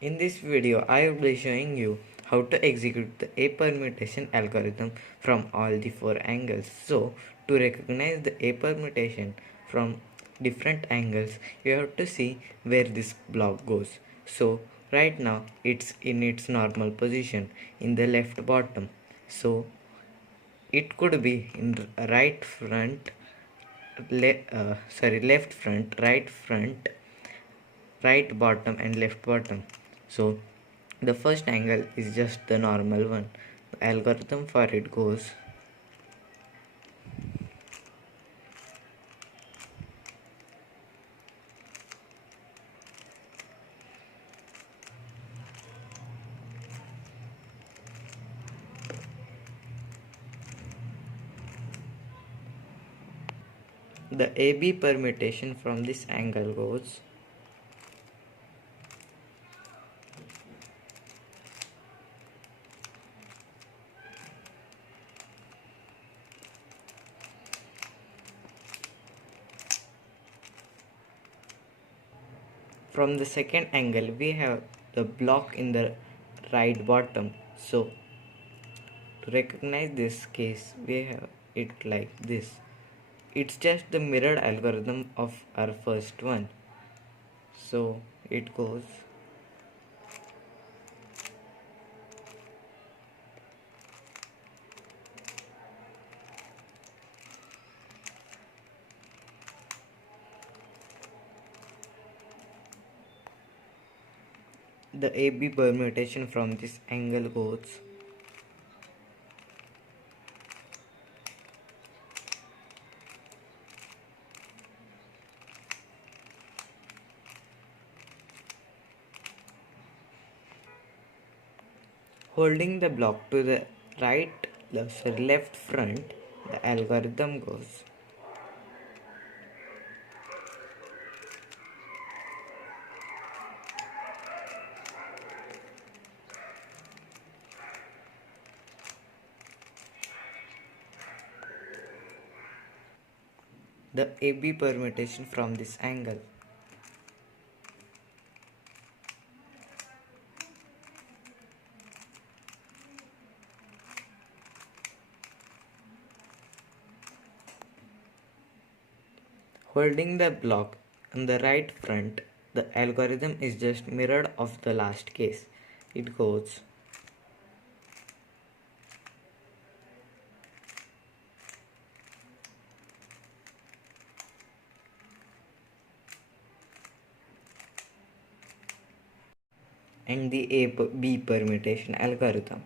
In this video, I will be showing you how to execute the A permutation algorithm from all the four angles. So, to recognize the A permutation from different angles, you have to see where this block goes. So, right now it's in its normal position in the left bottom. So, it could be in right front, left front, right front, right bottom and left bottom. So the first angle is just the normal one. The algorithm for it goes the AB permutation from this angle goes from the second angle. We have the block in the right bottom. So to recognize this case, we have it like this. It's just the mirrored algorithm of our first one. So it goes the AB permutation from this angle goes holding the block to the left front. The algorithm goes the AB permutation from this angle. Holding the block on the right front, the algorithm is just mirrored of the last case. It goes and the AB permutation algorithm.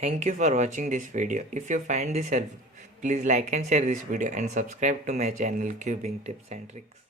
Thank you for watching this video. If you find this helpful, please like and share this video and subscribe to my channel Cubing Tips and Tricks.